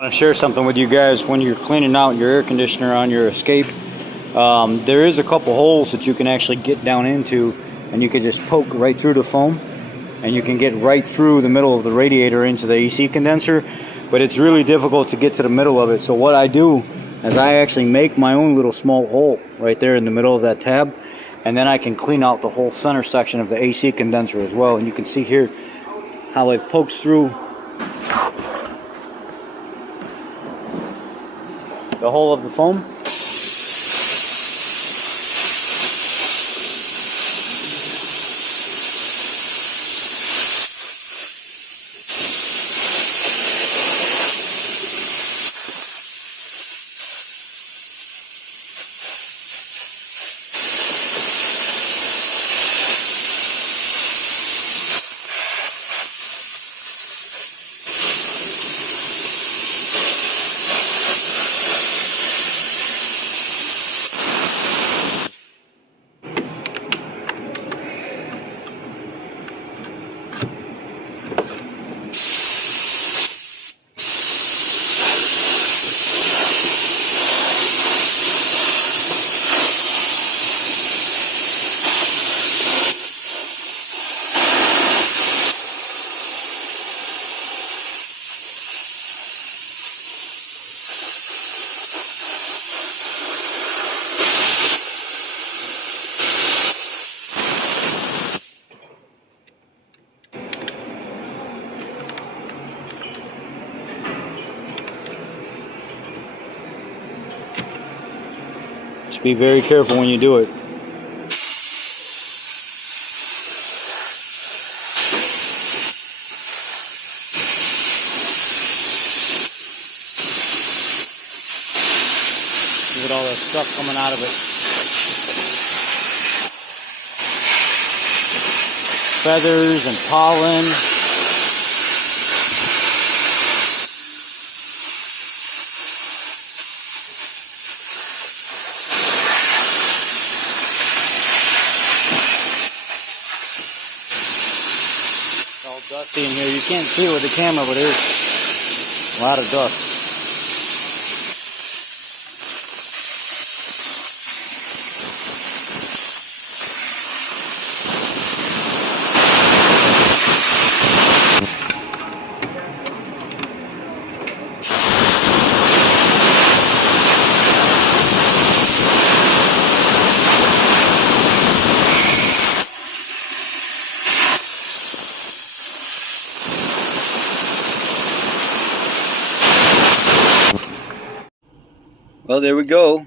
I want to share something with you guys. When you're cleaning out your air conditioner on your Escape, there is a couple holes that you can actually get down into, and you can just poke right through the foam, and you can get right through the middle of the radiator into the AC condenser, but it's really difficult to get to the middle of it. So what I do is I actually make my own little small hole right there in the middle of that tab, and then I can clean out the whole center section of the AC condenser as well. And you can see here how I've poked through the hole of the foam. Just be very careful when you do it. Look at all that stuff coming out of it. Feathers and pollen. It's all dusty in here. You can't see it with the camera, but there's a lot of dust. Well, there we go.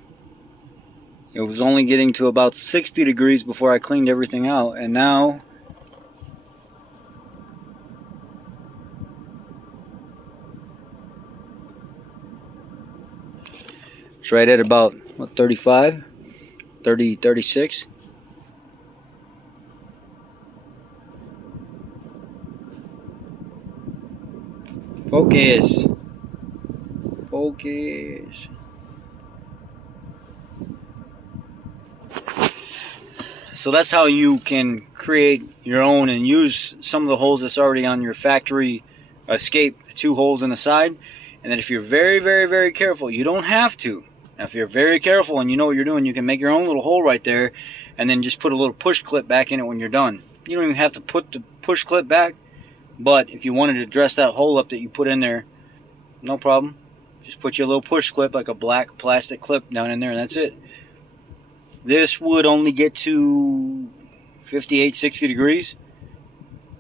It was only getting to about 60 degrees before I cleaned everything out, and now it's right at about, what, 35? 30, 36? Focus. Focus. So that's how you can create your own and use some of the holes that's already on your factory Escape, 2 holes in the side. And then if you're very, very, very careful, you don't have to. Now, if you're very careful and you know what you're doing, you can make your own little hole right there and then just put a little push clip back in it when you're done. You don't even have to put the push clip back, but if you wanted to dress that hole up that you put in there, no problem. Just put your little push clip, like a black plastic clip, down in there, and that's it. This would only get to 58, 60 degrees.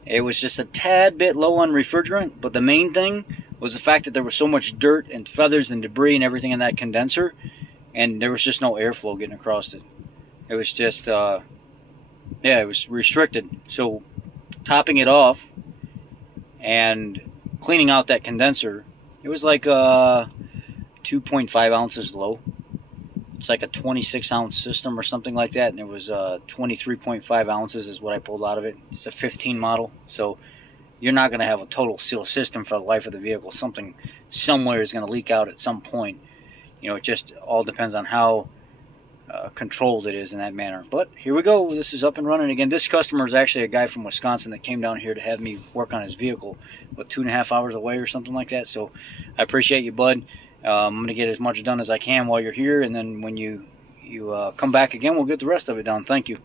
It was just a tad bit low on refrigerant, but the main thing was the fact that there was so much dirt and feathers and debris and everything in that condenser, and there was just no airflow getting across it. It was just, it was restricted. So topping it off and cleaning out that condenser, it was like 2.5 ounces low. It's like a 26-ounce system or something like that, and it was 23.5 ounces is what I pulled out of it. It's a 15 model, so you're not going to have a total seal system for the life of the vehicle. Something somewhere is going to leak out at some point. You know, it just all depends on how controlled it is in that manner. But here we go. This is up and running again. This customer is actually a guy from Wisconsin that came down here to have me work on his vehicle, but 2.5 hours away or something like that. So I appreciate you, bud. I'm going to get as much done as I can while you're here, and then when you come back again, we'll get the rest of it done. Thank you.